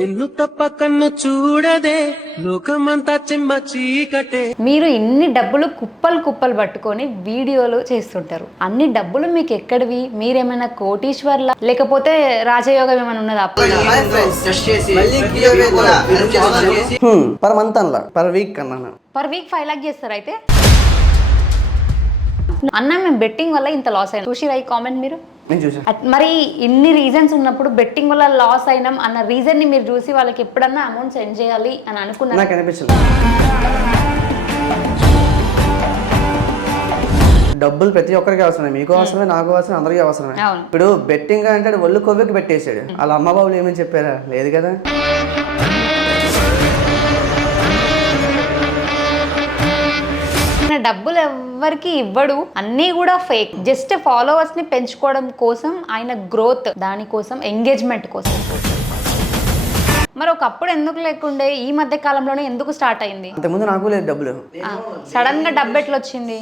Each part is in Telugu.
నిన్ను తప్ప కన్ను చూడదే లోకమంతా చెమ్మ చీకటే. మీరు ఇన్ని డబ్బులు కుప్పలు కుప్పలు పట్టుకొని వీడియోలు చేస్తుంటారు. అన్ని డబ్బులు మీకు ఎక్కడివి? మీరేమైనా కోటీశ్వర్లా లేకపోతే రాజయోగం ఏమైనా ఉన్నదా? పర్ మంత్ అలా పర్ వీక్ అన్నాను. పర్ వీక్ 5 lakhs చేస్తారు అయితే అన్న. మేము బెట్టింగ్ వల్ల ఇంత లాస్ అయినా చూసిరా ఈ కామెంట్ మీరు? నేను చూసాను. మరి ఇన్ని రీజన్స్ ఉన్నప్పుడు బెట్టింగ్ వల్ల లాస్ అయినాం అన్న రీజన్ ని మీరు చూసి వాళ్ళకి ఎప్పుడన్నా అమౌంట్ సెండ్ చేయాలి అని అనుకున్నారు? నాకు అనిపించలేదు. డబ్బులు ప్రతి ఒక్కరికి అవసరమే, మీకు అవసరమే, నాకు అవసరం, అందరికీ అవసరమే. ఇప్పుడు బెట్టింగ్ అంటే ఒళ్ళు కొవ్వకి పెట్టేశాడు. వాళ్ళ అమ్మ బాబులు ఏమని చెప్పారా? లేదు కదా. డబ్బులు ఎవరికి ఇవ్వడు, అన్నీ కూడా ఫేక్. జస్ట్ ఫాలోవర్స్ ని పెంచుకోవడం కోసం, ఆయన గ్రోత్ దానికోసం, ఎంగేజ్మెంట్ కోసం. మరి ఒకప్పుడు ఎందుకు లేకుండే ఈ మధ్య కాలంలోనే ఎందుకు స్టార్ట్ అయింది? అంతకుముందు నాకు లేదు డబ్బులు. సడన్ గా డబ్బు ఎట్లా వచ్చింది?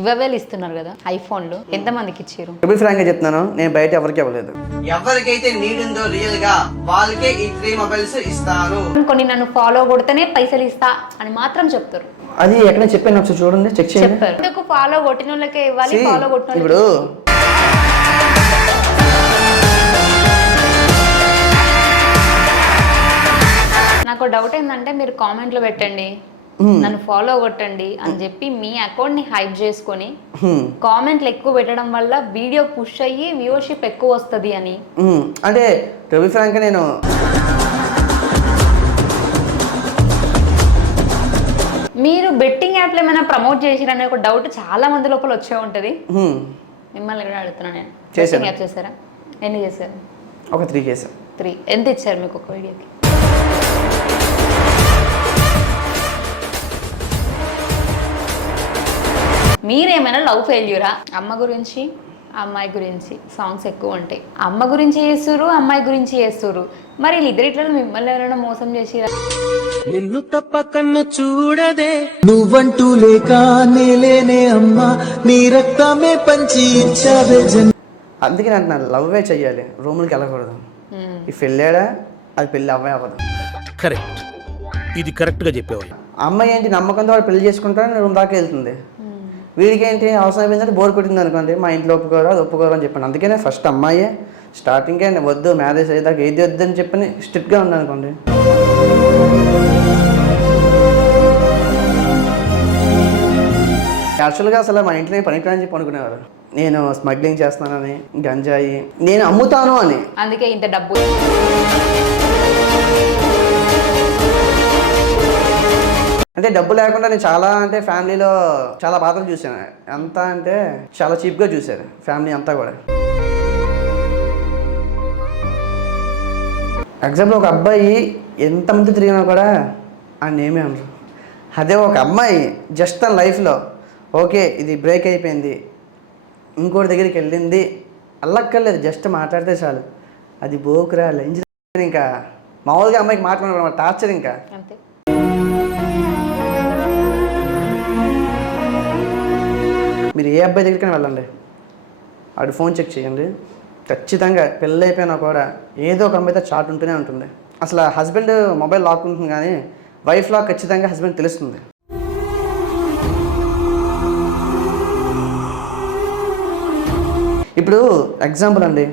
ఇవ్వవేలు ఇస్తున్నారు కదా ఐఫోన్లు, ఎంత మందికి ఇచ్చారు? ఫ్రాంక్ గా చెప్తున్నాను, నేను బయట ఎవరికి ఇవ్వలేదు. ఎవరికైతే నీడ్ ఉందో రియల్ గా వాళ్ళకే ఈ 3 మొబైల్స్ ఇస్తాను. కొన్ని నన్ను ఫాలో కొడితేనే పైసలు ఇస్తా అని మాత్రం చెప్తారు. అది ఎక్కడ చెప్పాను ఒకసారి చూడండి, చెక్ చేయండి. చెప్తారు. ఎందుకు ఫాలో కొట్టిన వాళ్ళకే ఇవ్వాలి, ఫాలో కొట్టిన ఇప్పుడు నాకు డౌట్ ఏంటంటే, మీరు కామెంట్లు పెట్టండి నన్ను ఫాలో కొట్టండి అని చెప్పి మీ అకౌంట్ ని హైప్ చేసుకొని కామెంట్లు ఎక్కువ పెట్టడం వల్ల వీడియో పుష్ అయ్యి వ్యూవర్షిప్ ఎక్కువ వస్తుంది అని. అంటే టు బి ఫ్రాంక్ నేను మీరు బెట్టింగ్ యాప్లు ఏమైనా ప్రమోట్ చేసిరనే ఒక డౌట్ చాలా మంది లోపల వచ్చే ఉంటది. మిమ్మల్ని కూడా అడుగుతున్నా నేను, బెట్టింగ్ యాప్ చేశారా? ఎన్ని చేశారు? ఒక 3 కేసు. 3. ఎంత ఇచ్చారు మీకు ఒక వీడియోకి? మీరేమైనా లవ్ ఫెయిల్యూరా? అమ్మ గురించి అమ్మాయి గురించి సాంగ్స్ ఎక్కువ ఉంటాయి. అమ్మ గురించి చేస్తురు, అమ్మాయి గురించి చేస్తురు. మరి వీళ్ళిద్దరిట్లో మిమ్మల్ని ఎవరైనా మోసం చేసిరా? నిన్ను తప్ప కన్ను చూడదే నువ్వంటూ లేక నేలేనే అమ్మా, నీ రక్తమే పంచి ఇచ్చావే జన్. అందుకే అంటున్నాను, లవ్వే చెయ్యాలి, రూములకి వెళ్ళకూడదు. ఈ పెళ్ళాడా అది పెళ్ళి అవ్వే అవ్వదు. కరెక్ట్, ఇది కరెక్ట్గా చెప్పేవాళ్ళు. అమ్మాయి ఏంటి నమ్మకంతో వాడు పెళ్లి చేసుకుంటారని రూమ్ దాకా వెళ్తుంది. వీడికి ఏంటి అవసరం అయిపోయిందంటే బోర్ కొట్టింది అనుకోండి, మా ఇంట్లో ఒప్పుకోరు, అది ఒప్పుకోరు అని చెప్పాను. అందుకనే ఫస్ట్ అమ్మాయే స్టార్టింగే వద్దు, మ్యారేజ్ అయ్యేదాకా ఏది వద్దు అని చెప్పని స్ట్రిక్ట్గా ఉంది అనుకోండి. యాక్చువల్గా అసలు మా ఇంట్లో పనికిరాని చెప్పి అనుకునేవారు. నేను స్మగ్లింగ్ చేస్తున్నానని, గంజాయి నేను అమ్ముతాను అని. అందుకే ఇంత డబ్బు. అంటే డబ్బు లేకుండా నేను చాలా అంటే ఫ్యామిలీలో చాలా బాధలు చూశాను. ఎంత అంటే చాలా చీప్గా చూశారు ఫ్యామిలీ అంతా కూడా. ఎగ్జాంపుల్ ఒక అబ్బాయి ఎంతమంది తిరిగినా కూడా ఆయన ఏమీ అనరు. అదే ఒక అమ్మాయి జస్ట్ తన లైఫ్లో ఓకే ఇది బ్రేక్ అయిపోయింది, ఇంకోటి దగ్గరికి వెళ్ళింది, అల్లక్కర్లేదు, జస్ట్ మాట్లాడితే చాలు, అది బోకురా లంజ్. ఇంకా మామూలుగా అమ్మాయికి మాట్లాడడం టార్చర్. ఇంకా అంతే. మీరు ఏ అబ్బాయి దగ్గరికైనా వెళ్ళండి, ఆడు ఫోన్ చెక్ చేయండి, ఖచ్చితంగా పెళ్ళి అయిపోయినా కూడా ఏదో ఒక అమ్మాయితో చాట్ ఉంటూనే ఉంటుంది. అసలు హస్బెండ్ మొబైల్ లాక్ ఉంటుంది కానీ వైఫ్ లాక్ ఖచ్చితంగా హస్బెండ్ తెలుస్తుంది. ఇప్పుడు ఎగ్జాంపుల్ అండి,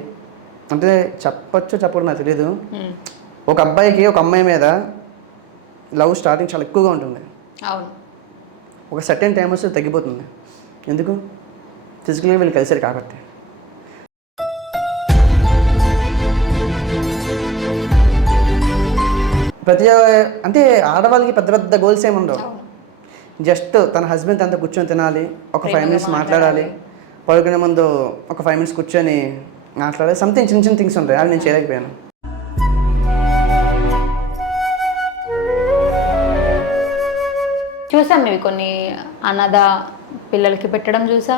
అంటే చెప్పడం నాకు తెలియదు. ఒక అబ్బాయికి ఒక అమ్మాయి మీద లవ్ స్టార్టింగ్ చాలా ఎక్కువగా ఉంటుంది. ఒక సర్టెన్ టైం వస్తే తగ్గిపోతుంది. ఎందుకు? ఫిజికల్గా వీళ్ళు కలిసారు కాబట్టి. అంటే ఆడవాళ్ళకి పెద్ద పెద్ద గోల్స్ ఏమి ఉండవు. జస్ట్ తన హస్బెండ్ తనతో కూర్చొని తినాలి, ఒక 5 minutes మాట్లాడాలి, పడుకునే ముందు ఒక 5 minutes కూర్చొని మాట్లాడాలి, సంథింగ్ చిన్న చిన్న థింగ్స్ ఉంటాయి. అవి నేను చేయలేకపోయాను. చూసాం మేము కొన్ని అనాథ పిల్లలకి పెట్టడం చూసా,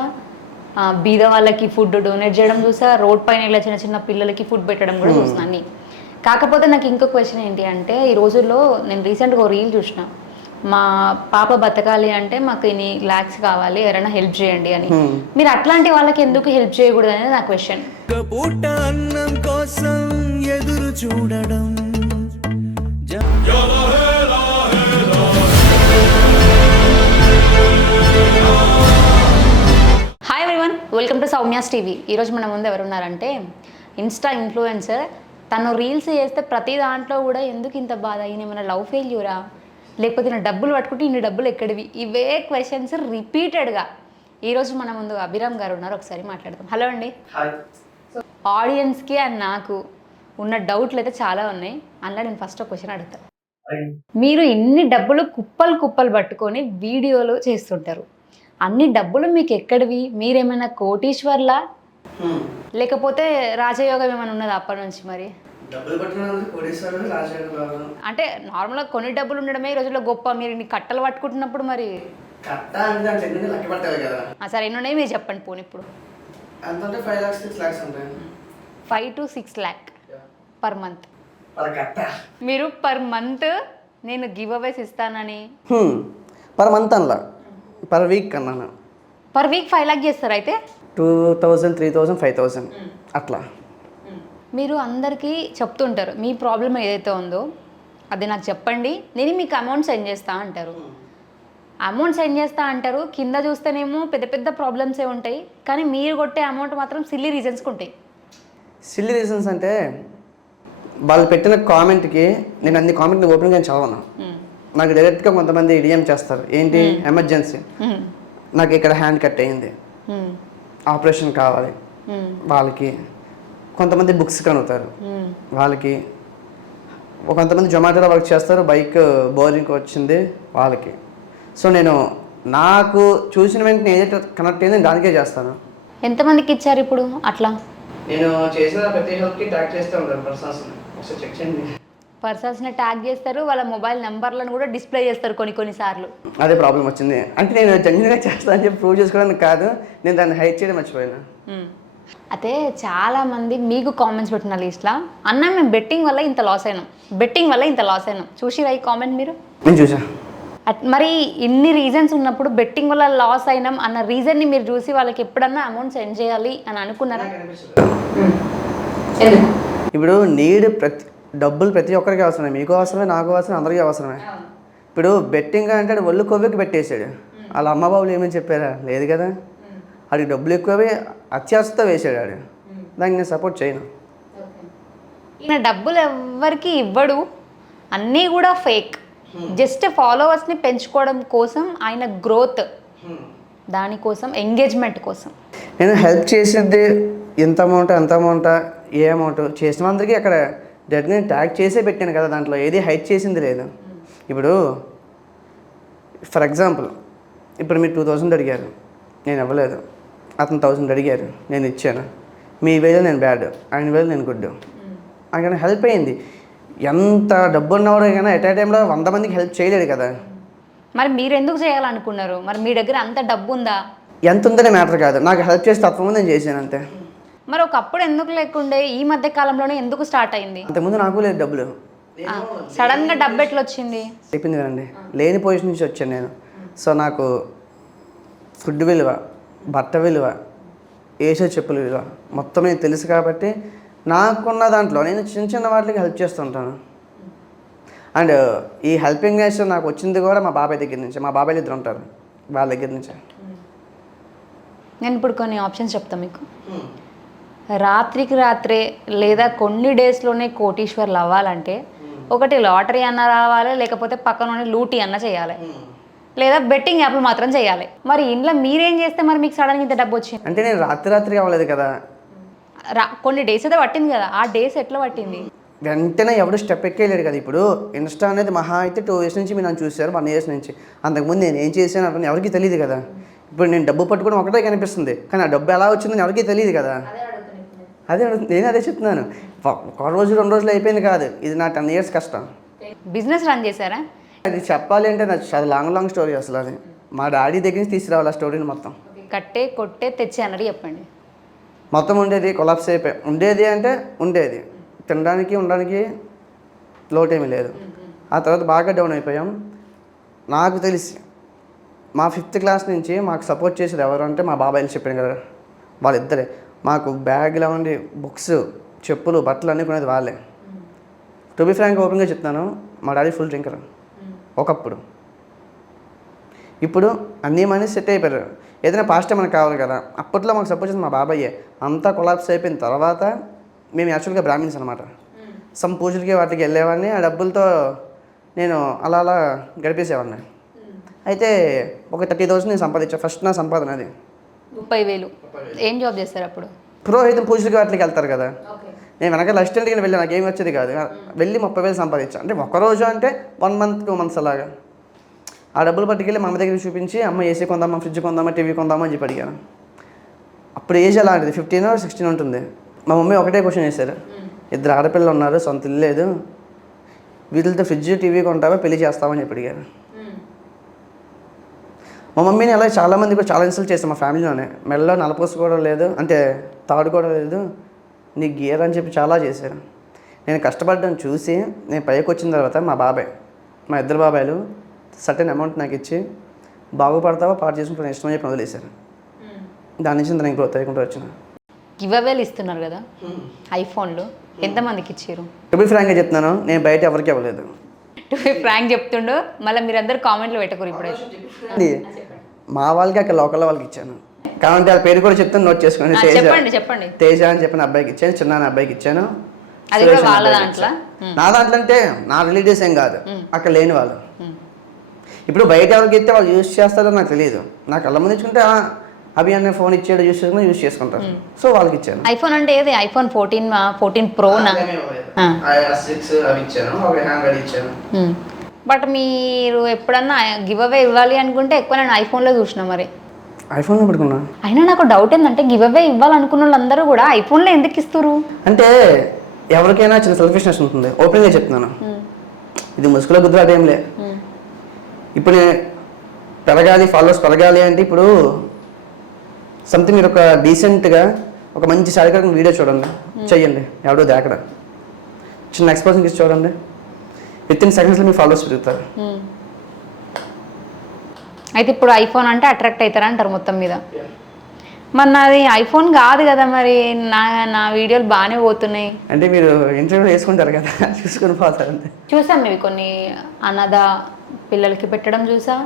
బీద వాళ్ళకి ఫుడ్ డొనేట్ చేయడం చూసా, రోడ్ పైన ఇలా చిన్న చిన్న పిల్లలకి ఫుడ్ పెట్టడం కూడా చూసిన అన్ని. కాకపోతే నాకు ఇంకో క్వశ్చన్ ఏంటి అంటే, ఈ రోజుల్లో నేను రీసెంట్గా ఒక రీల్ చూసిన, మా పాప బతకాలి అంటే మాకు ఇన్ని లాక్స్ కావాలి, ఎవరైనా హెల్ప్ చేయండి అని. మీరు అట్లాంటి వాళ్ళకి ఎందుకు హెల్ప్ చేయకూడదు అనేది నా క్వశ్చన్. చూడడం hi everyone, welcome to Soumya's TV. ఈరోజు మన ముందు ఎవరున్నారంటే ఇన్స్టా ఇన్ఫ్లుయెన్సర్. తను రీల్స్ చేస్తే ప్రతి దాంట్లో కూడా ఎందుకు ఇంత బాధ, ఈయన ఏమైనా లవ్ ఫెయిల్యూరా, లేకపోతే నా డబ్బులు పట్టుకుంటే ఇన్ని డబ్బులు ఎక్కడివి, ఇవే క్వశ్చన్స్ రిపీటెడ్గా. ఈరోజు మన ముందు అభిరామ్ గారు ఉన్నారు, ఒకసారి మాట్లాడదాం. హలో అండి. సో ఆడియన్స్కి అండ్ నాకు ఉన్న డౌట్లు అయితే చాలా ఉన్నాయి. అందులో నేను ఫస్ట్ ఒక క్వశ్చన్ అడుగుతాను. మీరు ఇన్ని డబ్బులు కుప్పలు పట్టుకొని వీడియోలు చేస్తుంటారు, అన్ని డబ్బులు మీకు ఎక్కడివి? మీరేమైనా కోటీశ్వర్లా, లేకపోతే రాజయోగం ఏమైనా ఉన్నదా అప్పటి నుంచి? మరి డబ్బులు పట్టుకున్నందుకు కోటీశ్వరుడు, రాజయోగం అంటే నార్మల్గా కొన్ని డబ్బులు ఉండడమే ఈ రోజుల్లో గొప్ప. మీరు ఇన్ని కట్టలు పట్టుకుంటున్నప్పుడు మరి కట్ట అంటే అంటే ఎన్ని లెక్క పట్టాలి కదా. సరే ఎన్ని ఉన్నాయి మీరు చెప్పండి. పోనీ ఇప్పుడు ఎంత అంటే 5 lakhs 6 lakhs ఉంటాయి. 5 to 6 lakh per month. Per కట్ట మీరు పర్ మంత్ నేను గివ్ అవేస్ ఇస్తానని పర్ మంత్ అనలా, పర్ వీక్ అన్నాను. పర్ వీక్ 5 lakh చేస్తారు అయితే 2000 3000 5000 అట్లా. మీరు అందరికీ చెప్తుంటారు మీ ప్రాబ్లం ఏదైతే ఉందో అది నాకు చెప్పండి, నేను మీకు అమౌంట్ సెండ్ చేస్తా అంటారు. అమౌంట్ సెండ్ చేస్తా అంటారు, కింద చూస్తేనేమో పెద్ద పెద్ద ప్రాబ్లమ్సే ఉంటాయి, కానీ మీరు కొట్టే అమౌంట్ మాత్రం సిల్లీ రీజన్స్కి ఉంటాయి. సిల్లీ రీజన్స్ అంటే వాళ్ళు పెట్టిన కామెంట్కి నేను అన్ని కామెంట్ని ఓపెన్గా చదవను. నాకు డైరెక్ట్గా కొంతమంది డిఎం చేస్తారు, ఏంటి ఎమర్జెన్సీ, నాకు ఇక్కడ హ్యాండ్ కట్ అయ్యింది, ఆపరేషన్ కావాలి వాళ్ళకి. కొంతమంది బుక్స్ కనుగుతారు వాళ్ళకి. కొంతమంది జొమాటోలో వర్క్ చేస్తారు, బైక్ బోరింగ్ వచ్చింది వాళ్ళకి. సో నేను నాకు చూసిన వెంటనే ఏదైతే కనెక్ట్ అయింది దానికే చేస్తాను. ఎంతమందికి ఇచ్చారు ఇప్పుడు అట్లా? నేను చేసిన ప్రతి హెల్ప్కి ట్యాగ్ చేస్తూ ఉంటాను పర్సన్స్ని. ఒకసారి చెక్ చేయండి. పర్సన్స్ని ట్యాగ్ చేస్తారు, వాళ్ళ మొబైల్ నెంబర్లను కూడా డిస్ప్లే చేస్తారు కొన్నిసార్లు. అదే ప్రాబ్లం వచ్చింది. అంటే నేను జెన్యున్గా చేస్తాను అని చెప్పి ప్రూవ్ చేసుకోవడానికి కాదు, నేను దాన్ని హైడ్ చేయడం మర్చిపోయాను. అయితే చాలామంది మీకు కామెంట్స్ పెట్టిన లిస్ట్లో, అన్న మేము బెట్టింగ్ వల్ల ఇంత లాస్ అయినాం చూసిరా ఈ కామెంట్ మీరు? నేను చూసా. మరి ఇన్ని రీజన్స్ ఉన్నప్పుడు బెట్టింగ్ వల్ల లాస్ అయినాం అన్న రీజన్ని మీరు చూసి వాళ్ళకి ఎప్పుడన్నా అమౌంట్ సెండ్ చేయాలి అని అనుకున్నారా? ఇప్పుడు డబ్బులు ప్రతి ఒక్కరికి అవసరమే, మీకు అవసరమే, నాకు అవసరమే, అందరికీ అవసరమే. ఇప్పుడు బెట్టింగ్ అంటే ఒళ్ళు కొవ్వెక్కి పెట్టేశాడు, వాళ్ళ అమ్మ బాబులు ఏమని చెప్పారా? లేదు కదా. వాడికి డబ్బులు ఎక్కువే అత్యాశతో వేసాడు వాడు, దానికి నేను సపోర్ట్ చేయను. ఈయన డబ్బులు ఎవ్వరికి ఇవ్వడు, అన్నీ కూడా ఫేక్, జస్ట్ ఫాలోవర్స్ని పెంచుకోవడం కోసం, ఆయన గ్రోత్ దానికోసం, ఎంగేజ్మెంట్ కోసం. నేను హెల్ప్ చేసేది ఎంత అమౌంట్ ఏ అమౌంట్ చేసిన అందరికీ అక్కడ డైరెక్ట్గా నేను ట్యాగ్ చేసే పెట్టాను కదా, దాంట్లో ఏది హైడ్ చేసింది లేదు. ఇప్పుడు ఫర్ ఎగ్జాంపుల్, ఇప్పుడు మీరు 2000 అడిగారు, నేను ఇవ్వలేదు. అతను 1000 అడిగారు, నేను ఇచ్చాను. మీ వేలో నేను బ్యాడ్, ఆయన వేలో నేను గుడ్. ఆయన హెల్ప్ అయ్యింది. ఎంత డబ్బు ఉన్నవాడు కానీ ఎట్ ఏ టైంలో 100 మందికి హెల్ప్ చేయలేడు కదా. మరి మీరు ఎందుకు చేయాలనుకున్నారు? మరి మీ దగ్గర అంత డబ్బు ఉందా? ఎంత ఉందనే మ్యాటర్ కాదు, నాకు హెల్ప్ చేసే తత్వం నేను చేశాను అంతే. మరి ఒకప్పుడు ఎందుకు లేకుండే, ఈ మధ్య కాలంలోనే ఎందుకు స్టార్ట్ అయింది? అంతకుముందు నాకు లేదు డబ్బులు, సడన్గా డబ్బు ఎట్లా వచ్చింది? చెప్పింది కదండి, లేని పొజిషన్ నుంచి వచ్చాను నేను. సో నాకు ఫుడ్ విలువ, బట్ట విలువ, వేసే చెప్పుల విలువ మొత్తం నేను తెలుసు కాబట్టి నాకున్న దాంట్లో నేను చిన్న వాటికి హెల్ప్ చేస్తుంటాను. అండ్ ఈ హెల్పింగ్ నేచర్ నాకు వచ్చింది కూడా మా బాబాయ్ దగ్గర నుంచి. మా బాబాయ్లు 2 ఉంటారు, వాళ్ళ దగ్గర నుంచి. నేను ఇప్పుడు కొన్ని ఆప్షన్స్ చెప్తాను మీకు. రాత్రికి రాత్రే లేదా కొన్ని డేస్లోనే కోటీశ్వర్లు అవ్వాలంటే ఒకటి లాటరీ అన్న రావాలి, లేకపోతే పక్కన లూటీ అన్న చేయాలి, లేదా బెట్టింగ్ యాప్లు మాత్రం చేయాలి. మరి ఇంట్లో మీరేం చేస్తే మరి మీకు సడన్గా ఇంత డబ్బు వచ్చింది? అంటే నేను రాత్రి అవ్వలేదు కదా, కొన్ని డేస్ అయితే పట్టింది కదా, ఆ డేస్ ఎట్లా పట్టింది? వెంటనే ఎవడు స్టెప్ ఎక్కేయలేడు కదా. ఇప్పుడు ఇన్స్టా అనేది మహా అయితే 2 years నుంచి మీరు నన్ను చూసారు, 1 year నుంచి. అంతకుముందు నేను ఏం చేశాను అంటే ఎవరికి తెలియదు కదా. ఇప్పుడు నేను డబ్బు పట్టుకోవడం ఒకటే కనిపిస్తుంది, కానీ ఆ డబ్బు ఎలా వచ్చిందని ఎవరికి తెలియదు కదా. నేను అదే చెప్తున్నాను. 1 రోజు 2 రోజులు అయిపోయింది కాదు, ఇది నా 10 years కష్టం. బిజినెస్ రన్ చేశారా? అది చెప్పాలి అంటే నాకు చాలా లాంగ్ స్టోరీ అసలు. అది మా డాడీ దగ్గర నుంచి తీసుకురావాలి ఆ స్టోరీని మొత్తం. కట్టే కొట్టే తెచ్చి అన్నది చెప్పండి. మొత్తం ఉండేది కొలాప్స్ అయిపోయి ఉండేది అంటే ఉండేది, తినడానికి ఉండడానికి లోటేమీ లేదు. ఆ తర్వాత బాగా డౌన్ అయిపోయాం. నాకు తెలిసి మా 5th క్లాస్ నుంచి మాకు సపోర్ట్ చేసేది ఎవరు అంటే మా బాబాయ్లు చెప్పాను కదా, వాళ్ళిద్దరే. మాకు బ్యాగ్లో ఉండి బుక్స్, చెప్పులు, బట్టలు అన్నీ కొనేది వాళ్ళే. టు బి ఫ్రాంక్ ఓపెన్గా చెప్తాను, మా డాడీ ఫుల్ డ్రింకర్ ఒకప్పుడు. ఇప్పుడు అన్నీ మనీ సెట్ అయిపోయారు. ఏదైనా పాస్ట్ మనకు కావాలి కదా. అప్పట్లో మాకు సపోజ్ మా బాబాయ్యే అంతా కొలాప్స్ అయిపోయిన తర్వాత మేము యాక్చువల్గా బ్రాహ్మిన్స్ అనమాట. సమ్ పూజలకి వాటికి వెళ్ళేవాడిని. ఆ డబ్బులతో నేను అలా అలా గడిపేసేవాడిని. అయితే ఒక 30,000 నేను సంపాదించాను. ఫస్ట్ నా సంపాదన అది 30,000. ఏం జాబ్ చేస్తారు అప్పుడు? పురోహితం పూజలకి వాటికి వెళ్తారు కదా. నేను వెనకాల అసిస్టెంట్గా వెళ్ళి నాకేం వచ్చేది కాదు. వెళ్ళి 30,000 సంపాదించాను. అంటే ఒక్కరోజు అంటే 1 month 2 months అలాగా. ఆ డబ్బులు పట్టుకెళ్ళి మా అమ్మ దగ్గర చూపించి, అమ్మ ఏసీ కొందామా, ఫ్రిడ్జ్ కొందామా, టీవీ కొందామా అని చెప్పి అడిగాను. అప్పుడు ఏజ్ అలాంటిది 15 or 16 ఉంటుంది. మా మమ్మీ ఒకటే క్వశ్చన్ చేశారు, 2 ఆడపిల్లలు ఉన్నారు, సొంత ఇల్లు లేదు, వీటితో ఫ్రిడ్జ్ టీవీ కొంటావా, పెళ్లి చేస్తామని చెప్పి అడిగారు. మా మమ్మీని అలా చాలామంది కూడా చాలా ఇన్సల్ట్ చేస్తాను మా ఫ్యామిలీలోనే. మెల్లో నలపూస కూడా లేదు, అంటే తాడు కూడా లేదు, నీ గేర్ అని చెప్పి చాలా చేశారు. నేను కష్టపడడం చూసి నేను పైకి వచ్చిన తర్వాత మా బాబాయ్, మా 2 బాబాయ్లు సర్టెన్ అమౌంట్ నాకు ఇచ్చి, బాగుపడతావా పాటు చేసుకుంటే ఇష్టం అని చెప్పి వదిలేశారు. దాని నుంచి నేను గ్రోత్ అయ్యకుండా వచ్చిన. గివ్ అవేలు ఇస్తున్నారు కదా ఐఫోన్లు, ఎంతమందికి ఇచ్చారు? టు బి ఫ్రాంక్గా చెప్తున్నాను, నేను బయట ఎవరికి ఇవ్వలేదు. టు బి ఫ్రాంక్ చెప్తుండు, మళ్ళీ మీరందరూ కామెంట్లు పెట్టకూరు ఇప్పుడైతే. మా వాళ్ళకి అక్కడ లోకల్ వాళ్ళకి ఇచ్చాను. కావాలంటే వాళ్ళ పేరు కూడా చెప్తాను, నోట్ చేసుకోండి. చెప్పండి. తేజ అని చెప్పిన అబ్బాయికి ఇచ్చాను, చిన్న అబ్బాయికి ఇచ్చాను. అది కూడా వాళ్ళ దాంట్లో? నా దాంట్లో అంటే నా రిలేటివ్స్ ఏం కాదు, అక్కడ లేని వాళ్ళు. ఇప్పుడు బయట ఎవరికి ఇస్తే వాళ్ళు యూజ్ చేస్తారో నాకు తెలియదు. నాకు అలా ముందు ఇచ్చుకుంటే అవి అనే ఫోన్ ఇచ్చాడు, యూజ్ చేసుకుంటారు. సో వాళ్ళకి ఇచ్చాను. ఐఫోన్ అంటే ఏది? ఐఫోన్ 14 ప్రోనా? బట్ మీరు ఎప్పుడన్నా గివ్ అవే ఇవ్వాలి అనుకుంటే ఎక్కువ నేను ఐఫోన్లో చూసిన. మరి ఐఫోన్లో పెట్టుకున్నా. అయినా నాకు డౌట్ ఏంటంటే, గివ్ అవే ఇవ్వాలనుకున్న వాళ్ళందరూ కూడా ఐఫోన్లో ఎందుకు ఇస్తారు? అంటే ఎవరికైనా చిన్న సెల్ఫిష్నెస్ ఉంటుంది. ఓపెన్గా చెప్తున్నాను, ఇది ముసుగులో గుద్దులాట ఏం లే. ఇప్పుడు నేను పెరగాలి, ఫాలోవర్స్ పెరగాలి అంటే ఇప్పుడు సంథింగ్ మీరు ఒక డీసెంట్గా ఒక మంచి శారీరక వీడియో చూడండి, చెయ్యండి, ఎవడో దాకడ చిన్న ఎక్స్పోజింగ్ ఇచ్చి చూడండి, విత్ ఇన్ సెకండ్స్లో మీ ఫాలోవర్స్ పెరుగుతారు. అయితే ఇప్పుడు ఐఫోన్ అంటే అట్రాక్ట్ అవుతారా అంటారు మొత్తం మీద. మరి నాది ఐఫోన్ కాదు కదా, మరి నా వీడియోలు బాగానే పోతున్నాయి. అంటే మీరు ఇంటర్వ్యూ వేసుకుంటారు కదా, చూసుకొని పోతారు అంతే. చూసాం మేము కొన్ని అనాథ పిల్లలకి పెట్టడం చూసా,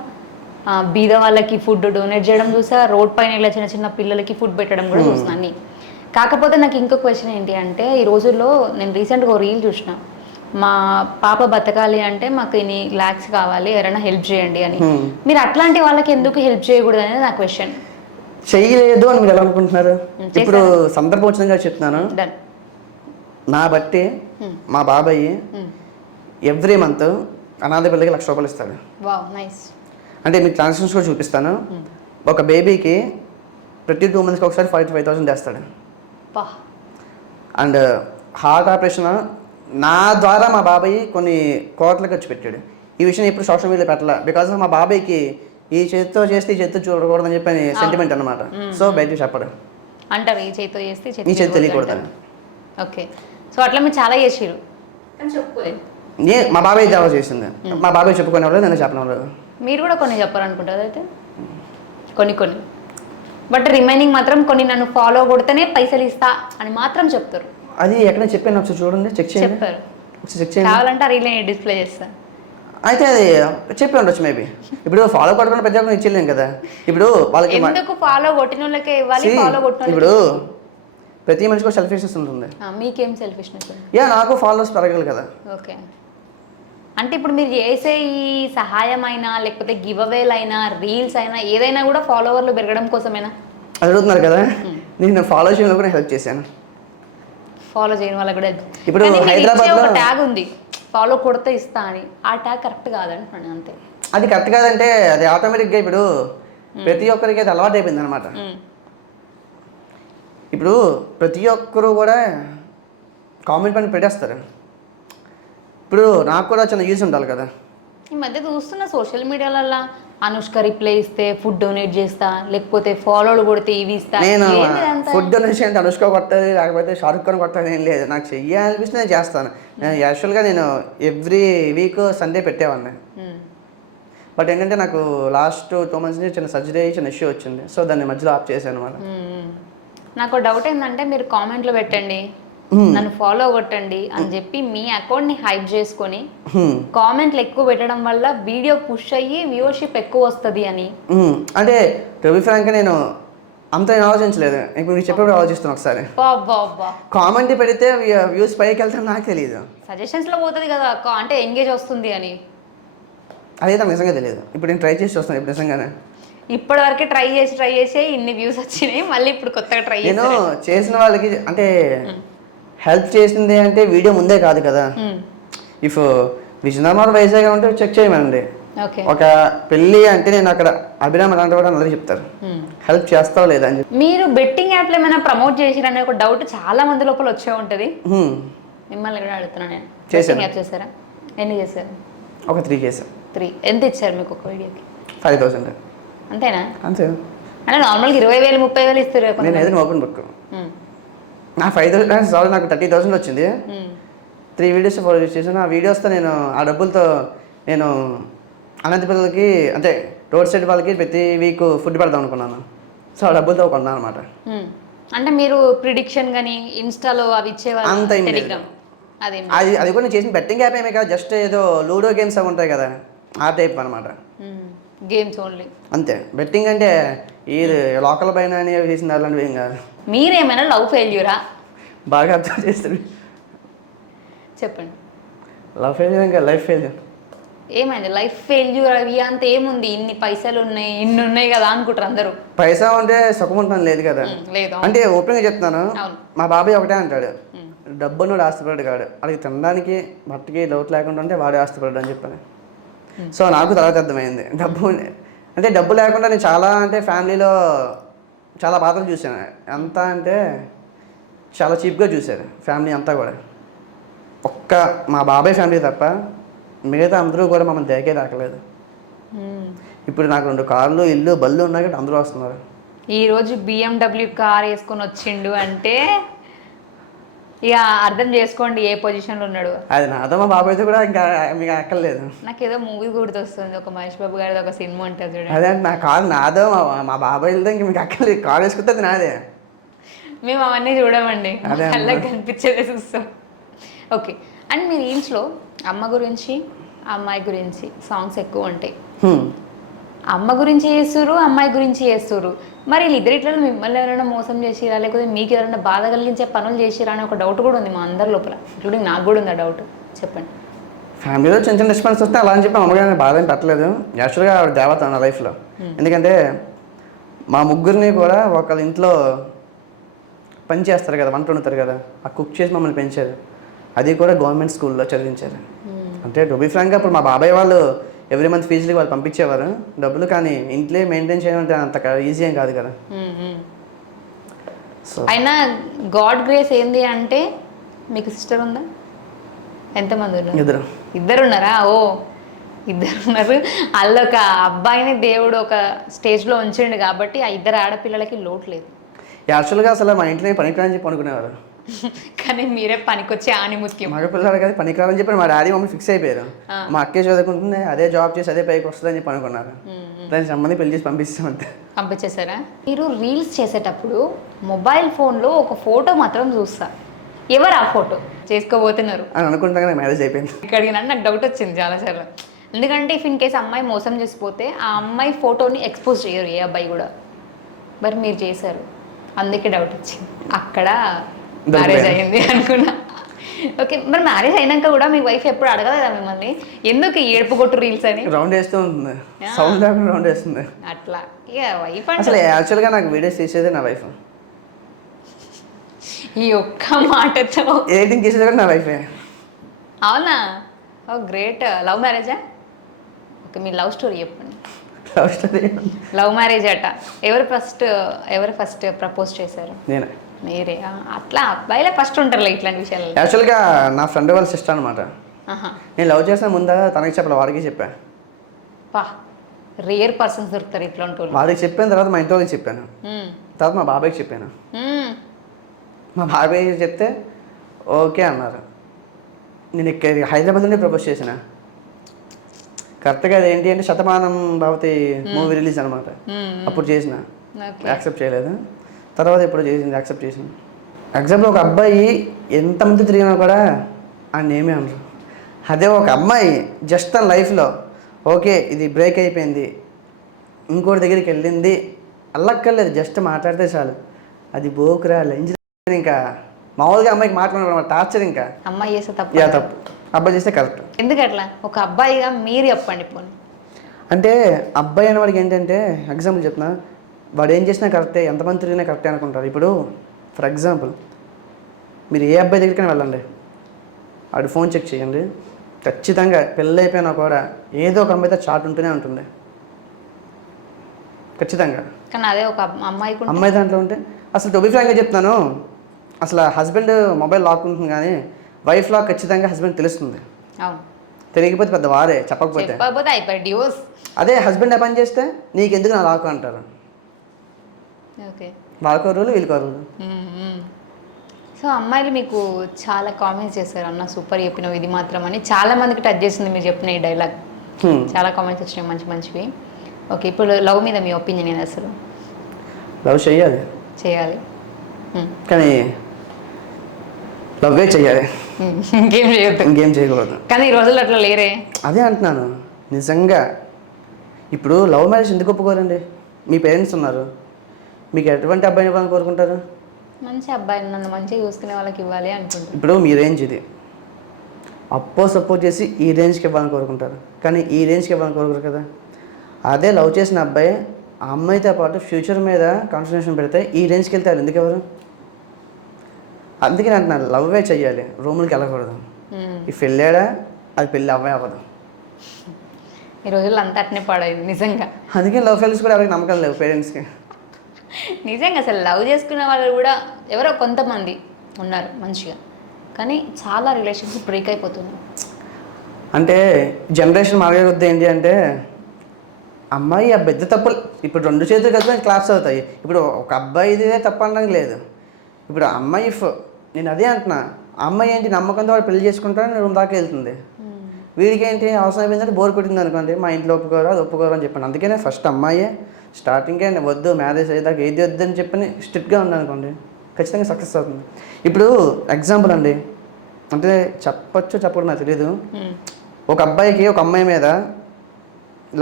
బీద వాళ్ళకి ఫుడ్ డొనేట్ చేయడం చూసా, రోడ్ పైన ఇలా చిన్న చిన్న పిల్లలకి ఫుడ్ పెట్టడం కూడా చూసిన అన్ని. కాకపోతే నాకు ఇంకో క్వశ్చన్ ఏంటి అంటే, ఈ రోజుల్లో నేను రీసెంట్గా రీల్ చూసిన, మా పాప బతకాలి అంటే మాకు ఇన్ని lakhs కావాలి, ఎవరైనా హెల్ప్ చేయండి అని. మీరు అట్లాంటి వాళ్ళకి ఎందుకు హెల్ప్ చేయకూడదు అనేది నా క్వశ్చన్. చేయలేదు అని మీరు ఎలా అనుకుంటున్నారు? ఇప్పుడు సందర్భం వచ్చిందిగా చెప్తున్నాను. నా బట్టి మా బాబాయ్ ఎవ్రీ మంత్ అనాథ పిల్లకి 1,00,000 రూపాయలు ఇస్తాడు. అంటే మీకు ట్రాన్సాక్షన్స్ కూడా చూపిస్తాను. ఒక బేబీకి ప్రతి 2 monthsకి ఒకసారి 45,000 చేస్తాడు. అండ్ హార్ట్ ఆపరేషన్ నా ద్వారా మా బాబాయ్ కొన్ని కోట్ల ఖర్చు పెట్టాడు. ఈ విషయం ఇప్పుడు సోషల్ మీడియాలో పెట్టాల, బికాజ్ మా బాబాయ్కి ఈ చేతితో చేస్తే ఈ చేతితో చూడకూడదని చెప్పి సెంటిమెంట్ అనమాట. సో బయటకు చెప్పడం అంటారు, ఈ చేతితో చేస్తే ఈ చేతి తెలియకూడదు. ఓకే, సో అట్లా మీరు చాలా చేసిరు కానీ చెప్పుకోలేదు. మా బాబాయ్ దావా చేసింది, మా బాబాయ్ చెప్పుకునేవాళ్ళు, నేను చెప్పినవాళ్ళు. మీరు కూడా కొన్ని చెప్పారనుకుంటారు అయితే, కొన్ని బట్ రిమైనింగ్ మాత్రం కొన్ని నన్ను ఫాలో కొడితేనే పైసలు ఇస్తా అని మాత్రం చెప్తారు. అది ఎక్కడ చెప్పాను, ఒకసారి చూడండి, చెక్ చేయండి. చెప్పారు, చెక్ చేయండి. కావాలంటే ఆ రీల్ డిస్ప్లే చేస్తా. అయితే అది చెప్పి ఉండొచ్చు మేబీ. ఇప్పుడు ఫాలో కొట్టకుండా పెద్ద ఇచ్చేయలేం కదా. ఇప్పుడు వాళ్ళకి ఎందుకు ఫాలో కొట్టిన వాళ్ళకే ఇవ్వాలి, ఫాలో కొట్టిన ఇప్పుడు ప్రతి మనిషికి ఒక సెల్ఫిష్నెస్ ఉంటుంది. మీకేం సెల్ఫిష్నెస్? నాకు ఫాలోవర్స్ పెరగాలి కదా. ఓకే, అంటే ఇప్పుడు మీరు చేసే ఈ సహాయం అయినా లేకపోతే గివ్ అవేలు అయినా రీల్స్ అయినా ఏదైనా కూడా ఫాలోవర్లు పెరగడం కోసమేనా? అడుగుతున్నారు కదా, నేను ఫాలో చేయడం కూడా హెల్ప్ చేశాను. ఫాలో చేయడం వల్ల కూడా ఇప్పుడు హైదరాబాద్లో ట్యాగ్ ఉంది, ఫాలో కొడితే ఇస్తా అని. ఆ ట్యాగ్ కరెక్ట్ కాదంటున్నాను అంతే. అది కరెక్ట్ కాదంటే అది ఆటోమేటిక్గా ఇప్పుడు ప్రతి ఒక్కరికి అది అలవాటు అయిపోయింది అనమాట. ఇప్పుడు ప్రతి ఒక్కరు కూడా కామెంట్ పని పెట్టేస్తారు. ఇప్పుడు నాకు కూడా చిన్న యూజ్ ఉండాలి కదా. ఈ మధ్య చూస్తున్న సోషల్ మీడియాలలో అనుష్క రిప్లై ఇస్తే ఫుడ్ డొనేట్ చేస్తా, లేకపోతే ఫాలోలు కొడితే ఇవి ఇస్తా. నేను ఫుడ్ డొనేషన్ అంటే అనుష్క కొట్టాలి లేకపోతే షారుఖ్ ఖాన్ కొట్టాలి ఏం లేదు. నాకు చెయ్యాలనిపిస్తే నేను చేస్తాను. నేను యాక్చువల్గా నేను ఎవ్రీ వీక్ సండే పెట్టేవాడిని. బట్ ఏంటంటే నాకు లాస్ట్ 2 months నుంచి చిన్న సర్జరీ అయ్యి చిన్న ఇష్యూ వచ్చింది. సో దాన్ని మధ్యలో ఆఫ్ చేశాను అనమాట. నాకు డౌట్ ఏంటంటే, మీరు కామెంట్లో పెట్టండి నన్ను ఫాలో కొట్టండి అని చెప్పి మీ అకౌంట్ని హైప్ చేసుకొని కామెంట్లు ఎక్కువ పెట్టడం వల్ల వీడియో పుష్ అయ్యి వ్యూవర్షిప్ ఎక్కువ వస్తుంది అని. అంటే టు బి ఫ్రాంక్ నేను అంత ఆలోచించలేదు. ఇప్పుడు మీరు చెప్పినప్పుడు ఆలోచిస్తున్నాను ఒకసారి. కామెంట్ పెడితే వ్యూస్ పైకి వెళ్తాను నాకు తెలియదు. సజెషన్స్లో పోతుంది కదా, అంటే ఎంగేజ్ వస్తుంది అని. అదే నాకు నిజంగా తెలియదు. ఇప్పుడు నేను ట్రై చేసి చూస్తాను ఇప్పుడు నిజంగానే. ఇప్పటివరకు ట్రై చేసి ఇన్ని వ్యూస్ వచ్చినాయి, మళ్ళీ ఇప్పుడు కొత్తగా ట్రై నేను చేసిన వాళ్ళకి అంటే హెల్ప్ చేసింది అంటే వీడియో ముందే కాదు కదా. ఇఫ్ విజయనగరం వైజాగ్ ఉంటే చెక్ చేయమండి. ఒక పెళ్ళి అంటే నేను అక్కడ అభిరామ్ అలాంటి కూడా అందరూ చెప్తారు హెల్ప్ చేస్తావు లేదా అని చెప్పి. మీరు బెట్టింగ్ యాప్లో ఏమైనా ప్రమోట్ చేసిరనే ఒక డౌట్ చాలా మంది లోపల వచ్చే ఉంటుంది. మిమ్మల్ని కూడా అడుగుతున్నాను నేను. బెట్టింగ్ యాప్ చేశారా? ఎన్ని చేశారు? ఒక 3 కేసు. 3 ఎంత ఇచ్చారు మీకు ఒక వీడియోకి? 5,000. అంతేనా? అంతే. అంటే నార్మల్గా 20,000 30,000 ఇస్తారు. నేను ఏదైనా ఓపెన్ బుక్ నా 5,000 సారీ నాకు 30,000 వచ్చింది. 3 వీడియోస్ 4 వీడియోస్ చేశాను. ఆ వీడియోస్తో నేను ఆ డబ్బులతో నేను అనంత పిల్లలకి అంటే రోడ్ సైడ్ వాళ్ళకి ప్రతి వీక్ ఫుడ్ పెడదాం అనుకున్నాను. సో ఆ డబ్బులతో కొన్నాను అనమాట. అంటే మీరు ప్రిడిక్షన్ కానీ ఇన్స్టాలో అవి ఇచ్చేవాళ్ళు అంత టెలిగ్రామ్ అది కూడా నేను చేసిన బెట్టింగ్ యాప్ ఏమే కదా, జస్ట్ ఏదో లూడో గేమ్స్ అవి ఉంటాయి కదా ఆ టైప్ అనమాట. గేమ్స్ ఓన్లీ అంతే. బెట్టింగ్ అంటే ఈ లోకల్ పైన చేసిన అలాంటివి ఏం కాదు. మీరేమైనా లవ్ ఫెయిల్యూరా? బాగా అర్థం చేస్తారు. చెప్పండి. లవ్ ఫెయిల్యూర్ ఇంకా లైఫ్ ఫెయిల్యూర్. ఏమైంది లైఫ్ ఫెయిల్యూర్ అవి అంత ఏముంది, ఇన్ని పైసలు ఉన్నాయి ఇన్ని ఉన్నాయి కదా అనుకుంటారు అందరూ. పైసా ఉంటే సుఖం ఉంటుంది లేదు కదా. అంటే ఓపెన్గా చెప్తున్నాను, మా బాబాయ్ ఒకటే అంటాడు, డబ్బును ఆస్తిపడ్డాడు కాడు, వాడికి తినడానికి బట్టకి లోటు లేకుండా ఉంటే వాడే ఆస్తిపడ్డాడు అని చెప్పాను. సో నాకు తర్వాత అర్థమైంది డబ్బు లేకుండా నేను చాలా అంటే ఫ్యామిలీలో చాలా బాధలు చూశాను. ఎంత అంటే చాలా చీప్గా చూశారు ఫ్యామిలీ అంతా కూడా. ఒక్క మా బాబాయ్ ఫ్యామిలీ తప్ప మిగతా అందరూ కూడా మమ్మల్ని దేకే దాకలేదు. ఇప్పుడు నాకు 2 కార్లు ఇల్లు బళ్ళు ఉన్నాయి కదా అందరూ వస్తున్నారు. ఈరోజు BMW కార్ వేసుకొని వచ్చిండు అంటే ఇక అర్థం చేసుకోండి ఏ పొజిషన్లో ఉన్నాడు. అది నాతో మా బాబాయ్తో కూడా ఇంకా మీకు అక్కర్లేదు. నాకు ఏదో మూవీ గుర్తొస్తుంది, ఒక మహేష్ బాబు గారిది ఒక సినిమా ఉంటుంది చూడండి. అదే నా కారు నాదో మా బాబాయ్తో ఇంక మీకు అక్కర్లేదు. కారు వేసుకుంటే అది నాదే. మేము అవన్నీ చూడమండి, అలా కనిపించేదే చూస్తాం. ఓకే. అండ్ మీ రీల్స్లో అమ్మ గురించి అమ్మాయి గురించి సాంగ్స్ ఎక్కువ ఉంటాయి. అమ్మ గురించి చేస్తుర్రు, అమ్మాయి గురించి చేస్తుర్రు. మరి వీళ్ళిద్దరిట్లలో మిమ్మల్ని ఎవరైనా మోసం చేసిరా, లేకపోతే మీకు ఎవరైనా బాధ కలిగించే పనులు చేసిరా అని ఒక డౌట్ కూడా ఉంది మా అందరి లోపల, ఇంక్లూడింగ్ నాకు కూడా ఉంది ఆ డౌట్. చెప్పండి. ఫ్యామిలీలో చిన్న చిన్న రెస్పాన్స్ వస్తే అలా అని చెప్పి అమ్మగారిని బాధ ఏం పెట్టలేదు. యాక్చువల్గా ఆవిడ దేవత నా లైఫ్లో. ఎందుకంటే మా ముగ్గురిని కూడా ఒకళ్ళ ఇంట్లో పని చేస్తారు కదా, వంట వండుతారు కదా, ఆ కుక్ చేసి మమ్మల్ని పెంచారు. అది కూడా గవర్నమెంట్ స్కూల్లో చదివించారు. అంటే టు బి ఫ్రాంక్గా ఇప్పుడు మా బాబాయ్ వాళ్ళు ఎవ్రీ మంత్ ఫీజులకి వాళ్ళు పంపించేవారు డబ్బులు, కానీ ఇంట్లో మెయింటైన్ చేయడం అంత ఈజీ ఏం కాదు కదా. సో అయినా గాడ్ గ్రేస్ ఏంది అంటే మీకు సిస్టర్ ఉందా? ఎంతమంది ఉన్నారు? ఇద్దరు ఉన్నారా? ఓ ఇద్దరు ఉన్నారు. వాళ్ళొక అబ్బాయిని దేవుడు ఒక స్టేజ్లో ఉంచండి కాబట్టి ఆ 2 ఆడపిల్లలకి లోటు లేదు. యాక్చువల్గా అసలు మా ఇంట్లో పనికిరాని చెప్పి అనుకునేవారు, కానీ మీరే పనికొచ్చే ఆనిముత్యం. మగ పిల్లలు కదా పనికిరాని చెప్పి మా డాడీ మమ్మీ ఫిక్స్ అయిపోయారు. మా అక్కే చదువుకుంటుంది, అదే జాబ్ చేసి అదే పైకి వస్తుందని చెప్పి అనుకున్నారు. దానికి సంబంధం పెళ్లి చేసి పంపిస్తామంతే. పంపించేశారా? మీరు రీల్స్ చేసేటప్పుడు మొబైల్ ఫోన్లో ఒక ఫోటో మాత్రం చూస్తా, ఎవరు ఆ ఫోటో చేసుకోబోతున్నారు అని అనుకుంటాగా నాకు మ్యారేజ్ అయిపోయింది. ఇక్కడికి నాకు డౌట్ వచ్చింది చాలాసార్లు. ఎందుకంటే ఇఫ్ ఇన్ కేసు అమ్మాయి మోసం చేసిపోతే ఆ అమ్మాయి ఫోటోని ఎక్స్పోజ్ చేయరు ఏ అబ్బాయి కూడా. మరి మీరు చేశారు, అందుకే డౌట్ వచ్చింది. అక్కడ మ్యారేజ్ అయ్యింది అనుకున్నా. ఓకే. మరి మ్యారేజ్ అయినాక కూడా మీ వైఫ్ ఎప్పుడు అడగలేదా మిమ్మల్ని ఎందుకు ఏడుపు కొట్టు రీల్స్ అని? రౌండ్ వేస్తూ ఉంటుంది, సౌండ్ లేకుండా రౌండ్ వేస్తుంది అట్లా. ఇక వైఫ్ అసలు యాక్చువల్గా నాకు వీడియోస్ తీసేదే నా వైఫ్. ఈ ఒక్క మాటతో ఎడిటింగ్ చేసేది కూడా నా వైఫే. అవునా? ఓ గ్రేట్. లవ్ మ్యారేజా? ఓకే, మీ లవ్ స్టోరీ చెప్పండి. లవ్ స్టోరీ లవ్ మ్యారేజ్ అట. ఎవరు ఫస్ట్ ప్రపోజ్ చేశారు? నేనే. మీరే? అట్లా అబ్బాయిలే ఫస్ట్ ఉంటారులే ఇట్లాంటి విషయాలు. యాక్చువల్గా నా ఫ్రెండ్ వాళ్ళ సిస్టర్ అనమాట. నేను లవ్ చేసిన ముందా తనకి చెప్పాలి, వాడికి చెప్పాను. పా రేర్ పర్సన్స్ దొరుకుతారు ఇట్లాంటి వాళ్ళు. వాడికి చెప్పిన తర్వాత మా ఇంట్లో వాళ్ళకి చెప్పాను, తర్వాత మా బాబాయ్కి చెప్పాను. మా బాబాయ్ చెప్తే ఓకే అన్నారు. నేను ఇక్కడ హైదరాబాద్ నుండి ప్రపోజ్ చేసిన. కరెక్ట్గా అది ఏంటి అంటే శతమానం భవతి మూవీ రిలీజ్ అనమాట. అప్పుడు చేసిన, యాక్సెప్ట్ చేయలేదు. తర్వాత ఇప్పుడు చేసింది, యాక్సెప్ట్ చేసింది. ఎగ్జాంపుల్ ఒక అబ్బాయి ఎంతమంది తిరిగినా కూడా ఆయన ఏమీ అనరు. అదే ఒక అమ్మాయి జస్ట్ తన లైఫ్లో ఓకే ఇది బ్రేక్ అయిపోయింది, ఇంకోటి దగ్గరికి వెళ్ళింది, అల్లక్కర్లేదు, జస్ట్ మాట్లాడితే చాలు, అది బోకురా లంజ్, ఇంకా మామూలుగా అమ్మాయికి మాట్లాడడం టార్చర్. ఇంకా అమ్మాయి చేస్తే తప్పు. తప్పు, అబ్బాయి చేస్తే కరెక్ట్. ఎందుకట్లా? ఒక అబ్బాయిగా మీరు చెప్పండి పోనీ. అంటే అబ్బాయి అనే వాడికి ఏంటంటే ఎగ్జాంపుల్ చెప్తున్నా, వాడు ఏం చేసినా కరెక్టే, ఎంతమంది తిరిగినా కరెక్టే అనుకుంటారు. ఇప్పుడు ఫర్ ఎగ్జాంపుల్ మీరు ఏ అబ్బాయి దగ్గరికైనా వెళ్ళండి, వాడు ఫోన్ చెక్ చేయండి, ఖచ్చితంగా పెళ్ళి అయిపోయినా కూడా ఏదో ఒక అమ్మాయితో చాట్ ఉంటూనే ఉంటుంది ఖచ్చితంగా. కానీ అదే ఒక అమ్మాయి దాంట్లో ఉంటే అసలు టు బి ఫ్రాంక్గా చెప్తున్నాను, అసలు హస్బెండ్ మొబైల్ లాక్ ఉంటుంది కానీ వైఫ్ లాక్ ఖచ్చితంగా హస్బెండ్ తెలుస్తుంది. అవును, తెలియకపోతే పెద్ద వారే, చెప్పకపోతే అయిపోయి డివోర్స్. అదే హస్బెండ్ పని చేస్తే నీకెందుకు నా లాక్ అంటారు. ఓకే, వాళ్ళకో రూలు వీళ్ళకో రూలు. సో అమ్మాయిలు మీకు చాలా కామెంట్స్ చేశారు, అన్న సూపర్ చెప్పినవి ఇది మాత్రం అని. చాలా మందికి టచ్ చేసింది మీరు చెప్పిన ఈ డైలాగ్. చాలా కామెంట్స్ వచ్చినాయి మంచి మంచివి. ఓకే, ఇప్పుడు లవ్ మీద మీ ఒపీనియన్ ఏంది? అసలు లవ్ చేయాలి, కానీ లవ్వే చేయాలి, ఇంకేం చేయొద్దు, ఇంకేం చేయకూడదు. కానీ ఈ రోజుల్లో అట్లా లేరే. అదే అంటున్నాను నిజంగా. ఇప్పుడు లవ్ మ్యారేజ్ ఎందుకు ఒప్పుకోరండి? మీ పేరెంట్స్ ఉన్నారు, మీకు ఎటువంటి అబ్బాయిని ఇవ్వాలని కోరుకుంటారు? మంచి అబ్బాయిని, నన్ను మంచిగా చూసుకునే వాళ్ళకి ఇవ్వాలి అనుకుంటారు. ఇప్పుడు మీ రేంజ్ ఇది, సపోర్ట్ చేసి ఈ రేంజ్కి ఇవ్వాలని కోరుకుంటారు, కానీ ఈ రేంజ్కి ఇవ్వాలని కోరుకోరు కదా. అదే లవ్ చేసిన అబ్బాయి ఆ అమ్మాయితో పాటు ఫ్యూచర్ మీద కాన్సన్ట్రేషన్ పెడితే ఈ రేంజ్కి వెళ్తారు, ఎందుకు ఎవరు? అందుకే అంటున్నాను లవ్వే చెయ్యాలి, రూములకి వెళ్ళకూడదు. ఈ పెళ్ళాడా అది పెళ్ళి అవ్వే అవ్వదు. ఈ రోజుల్లో అంతా అట్నే పాడైంది నిజంగా. అందుకే లవ్ ఫెయిల్స్ కూడా ఎవరికి నమ్మకం లేవు పేరెంట్స్కి. నిజంగా అసలు లవ్ చేసుకునే వాళ్ళు కూడా ఎవరో కొంతమంది ఉన్నారు మంచిగా, కానీ చాలా రిలేషన్షిప్ బ్రేక్ అయిపోతున్నాయి. అంటే జనరేషన్ మారే కొద్దీ ఏంటి అంటే అమ్మాయి అబ్బాయి ఇద్దరు తప్పులు, ఇప్పుడు రెండు చేతులు కలిసి క్లాప్స్ అవుతాయి. ఇప్పుడు ఒక అబ్బాయిదే తప్పు అనడానికి లేదు. ఇప్పుడు అమ్మాయి నేను అదే అంటున్నా, అమ్మాయి ఏంటి నమ్మకంతో వాడు పెళ్లి చేసుకుంటారని రూమ్ దాకా వెళ్తుంది. వీడికి ఏంటి అవసరం అయిపోయిందంటే బోర్ కొట్టింది అనుకోండి, మా ఇంట్లో ఒప్పుకోరు అది ఒప్పుకోరు అని చెప్పాను. అందుకనే ఫస్ట్ అమ్మాయే స్టార్టింగే వద్దు మ్యారేజ్ అయ్యేదాకా ఏది వద్దు అని చెప్పని స్ట్రిక్ట్గా ఉందనుకోండి, ఖచ్చితంగా సక్సెస్ అవుతుంది. ఇప్పుడు ఎగ్జాంపుల్ అండి, అంటే చెప్పడం నాకు తెలియదు, ఒక అబ్బాయికి ఒక అమ్మాయి మీద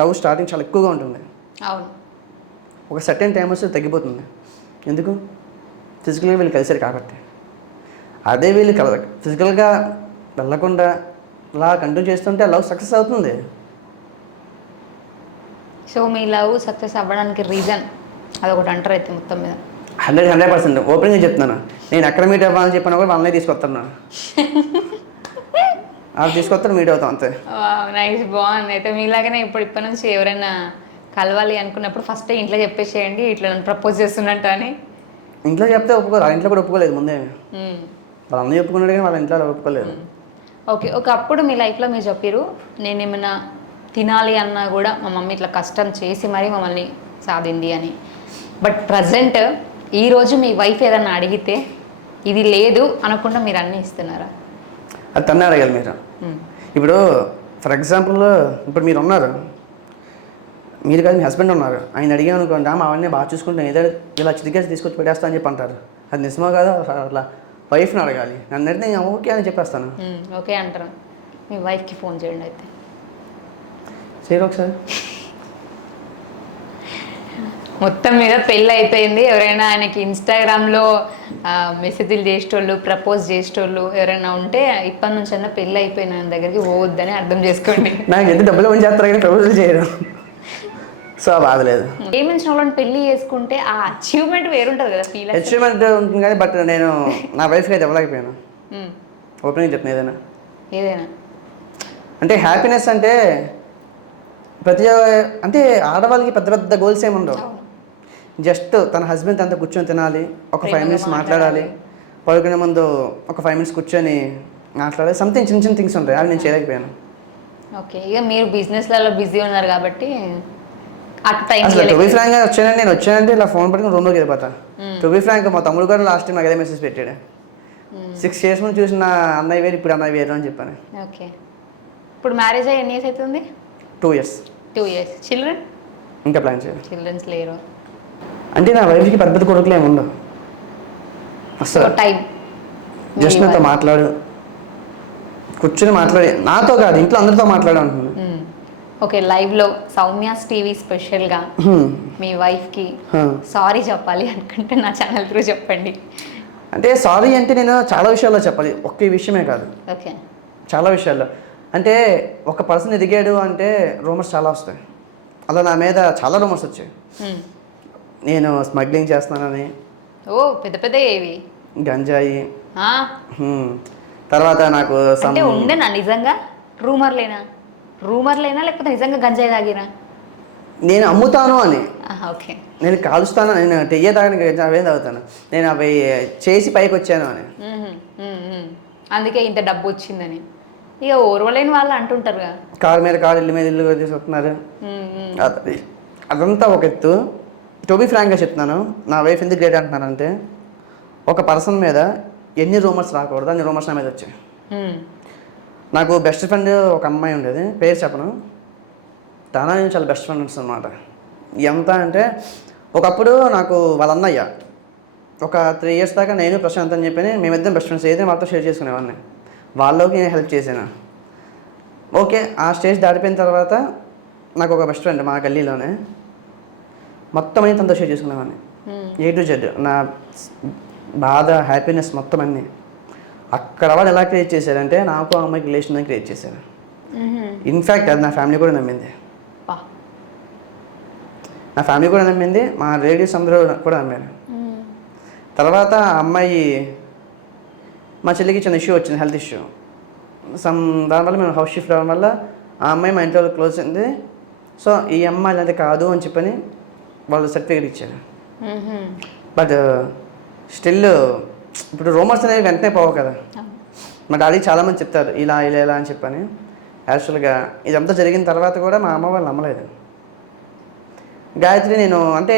లవ్ స్టార్టింగ్ చాలా ఎక్కువగా ఉంటుంది. అవును, ఒక సర్టెన్ టైం వస్తే తగ్గిపోతుంది. ఎందుకు? ఫిజికల్గా వీళ్ళు కలిసారు కాబట్టి. అదే వీళ్ళు ఫిజికల్గా వెళ్ళకుండా అలా కంటిన్యూ చేస్తుంటే లవ్ సక్సెస్ అవుతుంది. సో మీ లవ్ సక్సెస్ అవ్వడానికి రీజన్ అదొకటి అంటారు అయితే మొత్తం మీద? 100% ఓపెన్గా చెప్తున్నాను. నేను ఎక్కడ మీట్ అవ్వాలని చెప్పినా కూడా వాళ్ళనే తీసుకొస్తాను, వాళ్ళు తీసుకొస్తారు, మీట్ అవుతాం అంతే. నైస్, బాగుంది. అయితే మీలాగానే ఇప్పటి నుంచి ఎవరైనా కలవాలి అనుకున్నప్పుడు ఫస్ట్ ఇంట్లో చెప్పేసేయండి ఇట్లా నన్ను ప్రపోజ్ చేస్తున్నట్టు అని. ఇంట్లో చెప్తే ఒప్పుకోరు, వాళ్ళ ఇంట్లో కూడా ఒప్పుకోలేదు ముందే. వాళ్ళ అన్నయ్య ఒప్పుకున్నాడు కానీ వాళ్ళ ఇంట్లో ఒప్పుకోలేదు. ఓకే, ఒకప్పుడు మీ లైఫ్లో మీరు చెప్పారు నేను ఏమైనా తినాలి అన్నా కూడా మా మమ్మీ ఇట్లా కష్టం చేసి మరీ మమ్మల్ని సాధింది అని. బట్ ప్రజెంట్ ఈరోజు మీ వైఫ్ ఏదన్నా అడిగితే ఇది లేదు అనకుండా మీరు అన్నీ ఇస్తున్నారా? అది తన్నే అడగాలి మీరు. ఇప్పుడు ఫర్ ఎగ్జాంపుల్ ఇప్పుడు మీరు ఉన్నారు, మీరు కాదు మీ హస్బెండ్ ఉన్నారు, ఆయన అడిగాను అనుకోండి అవన్నీ బాగా చూసుకుంటాను, ఏదో ఇలా చిటికేసి తీసుకొచ్చి పెట్టేస్తా అని చెప్పి అంటారు. అది నిజమో కాదు అట్లా వైఫ్ని అడగాలి. నన్ను అడిగితే నేను ఓకే అని చెప్పేస్తాను. ఓకే అంటారు. మీ వైఫ్కి ఫోన్ చేయండి అయితే. చేయరు ఒకసారి. మొత్తం మీద పెళ్ళి అయిపోయింది. ఎవరైనా ఆయనకి ఇన్స్టాగ్రామ్లో మెసేజ్లు చేసేటోళ్ళు, ప్రపోజ్ చేసేటోళ్ళు ఎవరైనా ఉంటే ఇప్పటి నుంచి అన్నా పెళ్ళి అయిపోయిన ఆయన దగ్గరికి పోవద్దని అర్థం చేసుకోండి. నాకు ఎంత డబ్బులు ఏమని చేస్తారు కానీ ప్రపోజల్ చేయరు, సో బాధలేదు. ప్రేమించిన వాళ్ళని పెళ్లి చేసుకుంటే ఆ అచీవ్మెంట్ వేరుంటుంది కదా, ఫీల్ అచీవ్మెంట్ ఉంటుంది కానీ బట్ నేను నా వైఫ్కి అయితే ఇవ్వలేకపోయాను. ఓపెనింగ్ చెప్తాను ఏదైనా అంటే హ్యాపీనెస్ అంటే అంటే ఆడవాళ్ళకి పెద్ద పెద్ద గోల్స్ ఏమి ఉండవు. జస్ట్ తన హస్బెండ్ అంతా కూర్చొని తినాలి, ఒక 5 minutes మాట్లాడాలి, పడుకునే ముందు ఒక 5 minutes కూర్చొని మాట్లాడాలి, సంథింగ్ చిన్న చిన్న థింగ్స్ ఉంటాయి, అవి నేను చేయలేకపోయాను. ఓకే, ఇక మీరు బిజినెస్లలో బిజీ ఉన్నారు కాబట్టి అసలు టు బి ఫ్రాంక్ నేను వచ్చానంటే ఇలా ఫోన్ పట్టుకుని రూమ్లోకి వెళ్ళిపోతా. టు బి ఫ్రాంక్ మా తమ్ముడు కూడా లాస్ట్ టైం నాకు అదే మెసేజ్ పెట్టాడు, 6 years ముందు చూసిన అన్నయ్య వేరు ఇప్పుడు అన్నయ్య వేరు అని చెప్పాను. ఓకే, ఇప్పుడు మ్యారేజ్ అయ్యి ఎన్ని ఇయర్స్ అవుతుంది? 2 years. 2 years. చిల్డ్రన్? ఇంకా ప్లాన్ చేయాలి. చిల్డ్రన్స్ లేరు అంటే నా వైఫ్కి పెద్ద కొడుకులు ఏమి ఉండవు, అసలు టైం జస్ట్ నాతో మాట్లాడు, కూర్చొని మాట్లాడి, నాతో కాదు ఇంట్లో అందరితో మాట్లాడు అంటున్నాను. ఓకే, లైవ్లో సౌమ్యాస్ టీవీ స్పెషల్గా మీ వైఫ్కి సారీ చెప్పాలి అనుకుంటే నా ఛానల్ త్రూ చెప్పండి. అంటే సారీ అంటే నేను చాలా విషయాల్లో చెప్పాలి, ఒకే విషయమే కాదు, ఓకే. చాలా విషయాల్లో. అంటే ఒక పర్సన్ ఎదిగాడు అంటే రూమర్స్ చాలా వస్తాయి. అలా నా మీద చాలా రూమర్స్ వచ్చాయి. నేను స్మగ్లింగ్ చేస్తున్నానని, ఓ పెద్ద పెద్ద ఏవి, గంజాయి, తర్వాత నాకు అంటే ఉండేనా నిజంగా రూమర్లేనా లేకపోతే నిజంగా గంజాయి తాగిరా? నేను అమ్ముతాను అని, ఓకే, నేను కాలుస్తాను, నేను టెయ్య తాగడానికి అవేం తాగుతాను, నేను అవి చేసి పైకి వచ్చాను అని. అందుకే ఇంత డబ్బు వచ్చిందని ఇక ఓర్వలేని వాళ్ళు అంటుంటారుగా. కారు మీద కారు, ఇల్లు మీద ఇల్లు తీసుకొస్తున్నారు. అదంతా ఒక ఎత్తు. టు బి ఫ్రాంక్గా చెప్తున్నాను, నా వైఫ్ ఎందుకు గ్రేట్ అంటున్నానంటే, ఒక పర్సన్ మీద ఎన్ని రూమర్స్ రాకూడదు అన్ని రూమర్స్ నా మీద వచ్చాయి. నాకు బెస్ట్ ఫ్రెండ్ ఒక అమ్మాయి ఉండేది, పేరు చెప్పను, తన నేను చాలా బెస్ట్ ఫ్రెండ్స్ అనమాట. ఎంత అంటే ఒకప్పుడు నాకు వాళ్ళ అన్నయ్య ఒక 3 years దాకా నేను ప్రశాంత్ అని చెప్పి మేమిద్దరం బెస్ట్ ఫ్రెండ్స్, ఏదైనా వాళ్ళతో షేర్ చేసుకునేవాడిని, వాళ్ళకి నేను హెల్ప్ చేశాను. ఓకే, ఆ స్టేజ్ దాటిపోయిన తర్వాత నాకు ఒక బెస్ట్ ఫ్రెండ్ మా గల్లీలోనే, మొత్తం అన్ని తనతో షేర్ చేసుకునేవాడిని, A to Z, నా బాధ హ్యాపీనెస్ మొత్తం అన్నీ. అక్కడ వాళ్ళు ఎలా క్రియేట్ చేశారంటే నాకు ఆ అమ్మాయికి రిలేషన్ అని క్రియేట్ చేశారు. ఇన్ఫ్యాక్ట్ అది నా ఫ్యామిలీ కూడా నమ్మింది, మా రిలేటివ్స్ అందరూ కూడా నమ్మారు. తర్వాత ఆ అమ్మాయి, మా చెల్లికి చిన్న ఇష్యూ వచ్చింది, హెల్త్ ఇష్యూ దానివల్ల మేము హౌస్ షిఫ్ట్ అవ్వడం వల్ల ఆ అమ్మాయి మా ఇంట్లో క్లోజ్ అయింది. సో ఈ అమ్మాయి అది కాదు అని చెప్పని వాళ్ళు సర్టిఫికేట్ ఇచ్చారు. బట్ స్టిల్ ఇప్పుడు రూమర్స్ అనేవి వెంటనే పోవు కదా. మా డాడీ చాలామంది చెప్తారు ఇలా అని చెప్పని. యాక్చువల్గా ఇదంతా జరిగిన తర్వాత కూడా మా అమ్మ వాళ్ళు నమ్మలేదు. గాయత్రి నేను అంటే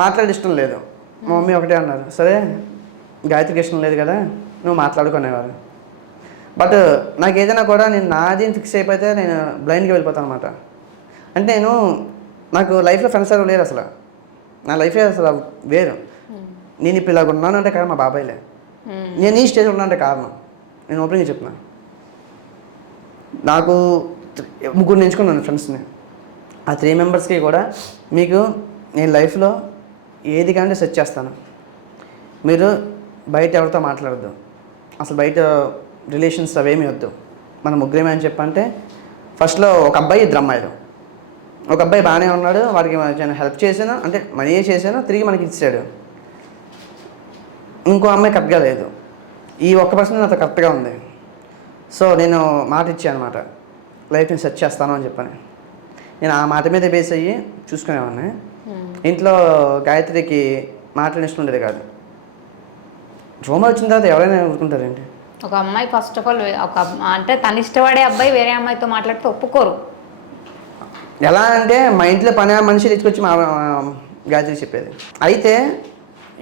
మాట్లాడే ఇష్టం లేదు, మా మమ్మీ ఒకటే అన్నారు, సరే గాయత్రికి ఇష్టం లేదు కదా నువ్వు మాట్లాడుకునేవారు. బట్ నాకు ఏదైనా కూడా నేను నాది ఫిక్స్ అయిపోతే నేను బ్లైండ్గా వెళ్ళిపోతాను అనమాట. అంటే నాకు లైఫ్లో ఫ్రెండ్స్ ఎవరు లేరు అసలు, నా లైఫే అసలు వేరు. నేను ఇప్పుడు ఇలాగ ఉన్నాను అంటే కారణం మా బాబాయ్లే, నేను ఈ స్టేజ్లో ఉన్నా అంటే కారణం, నేను ఓపెన్గా చెప్తున్నా. నాకు 3 ఎంచుకున్నాను ఫ్రెండ్స్ని, ఆ 3 మెంబర్స్కి కూడా మీకు నేను లైఫ్లో ఏది కానీ సెర్చ్ చేస్తాను. మీరు బయట ఎవరితో మాట్లాడద్దు, అసలు బయట రిలేషన్స్ అవేమీ వద్దు, మన ముగ్గురేమే అని చెప్పంటే ఫస్ట్లో ఒక అబ్బాయి 2 అమ్మాయిలు. ఒక అబ్బాయి బాగానే ఉన్నాడు, వాడికి నేను హెల్ప్ చేశాను, అంటే మనీ చేశాను, తిరిగి మనకి ఇచ్చాడు. ఇంకో అమ్మాయి కరెక్ట్గా లేదు, ఈ ఒక్క పర్సన్ నాతో కరెక్ట్గా ఉంది. సో నేను మాట ఇచ్చాను అనమాట, లైఫ్ని సెర్చ్ చేస్తాను అని చెప్పని. నేను ఆ మాట మీద బేస్ అయ్యి చూసుకునేవాడిని. ఇంట్లో గాయత్రికి మాట్లాడిన ఇష్టం ఉండేది కాదు. రూమ్ వచ్చిన తర్వాత ఎవరైనా ఊరుకుంటారేంటి? ఒక అమ్మాయి ఫస్ట్ ఆఫ్ ఆల్ అంటే తను ఇష్టపడే అబ్బాయి వేరే అమ్మాయితో మాట్లాడితే ఒప్పుకోరు. ఎలా అంటే మా ఇంట్లో పని మనిషి తీసుకొచ్చి మా గాయత్రికి చెప్పేది. అయితే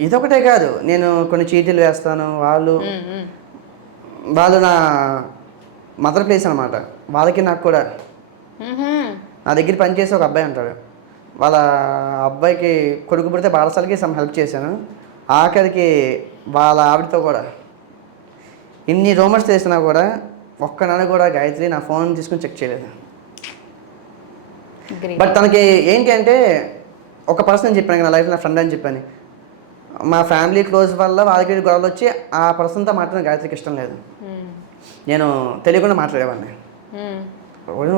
ఇదొకటే కాదు, నేను కొన్ని చీటీలు వేస్తాను, వాళ్ళు నా మదర్ ప్లేస్ అనమాట. వాళ్ళకి నాకు కూడా నా దగ్గర పనిచేసి ఒక అబ్బాయి ఉంటాడు, వాళ్ళ అబ్బాయికి కొడుకు పుడితే బాలసాలకి సమ్ హెల్ప్ చేశాను. ఆఖరికి వాళ్ళ ఆవిడతో కూడా ఇన్ని రూమర్స్ చేసినా కూడా ఒక్కనాడు కూడా గాయత్రి నా ఫోన్ తీసుకుని చెక్ చేయలేదు. బట్ తనకి ఏంటి అంటే ఒక పర్సన్ చెప్పాను నా లైఫ్ నా ఫ్రెండ్ అని చెప్పాను, మా ఫ్యామిలీ క్లోజ్ వల్ల వాళ్ళకి గొడవలు వచ్చి ఆ పర్సన్తో మాట్లాడిన గాయత్రికి ఇష్టం లేదు. నేను తెలియకుండా మాట్లాడేవాడిని,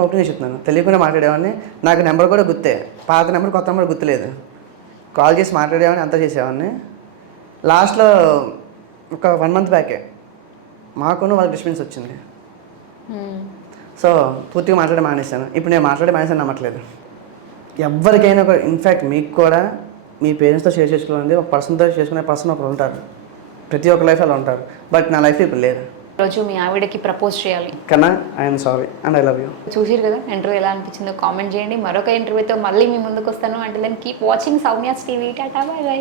ఓపెన్గా చెప్తున్నాను, తెలియకుండా మాట్లాడేవాడిని. నాకు నెంబర్ కూడా గుర్తే, పాత నెంబర్ కొత్త నెంబర్ గుర్తులేదు. కాల్ చేసి మాట్లాడేవాడిని, అంతా చేసేవాడిని. లాస్ట్లో ఒక 1 month బ్యాకే మాకును వాళ్ళకి డిస్టర్బెన్స్ వచ్చింది. సో పూర్తిగా మాట్లాడే మానేశాను. ఇప్పుడు నేను మాట్లాడే మానేశాను నమ్మట్లేదు. ఎవరికైనా కూడా, ఇన్ఫ్యాక్ట్ మీకు కూడా మీ పేరెంట్స్తో షేర్ చేసుకోవాలండి. ఒక పర్సన్తో చేసుకునే పర్సన్ ఒకరు ఉంటారు, ప్రతి ఒక్క లైఫ్ అలా ఉంటారు. బట్ నా లైఫ్ ఇప్పుడు లేదు. రోజు మీ ఆవిడకి ప్రపోజ్ చేయాలి కన్నా, I'm sorry and I love you. చూసిరు కదా ఇంటర్వ్యూ ఎలా అనిపించిందో కామెంట్ చేయండి. మరొక ఇంటర్వ్యూతో మళ్ళీ మీ ముందుకు వస్తాను. అంటే then keep watching Soumya's TV. Tata, bye by.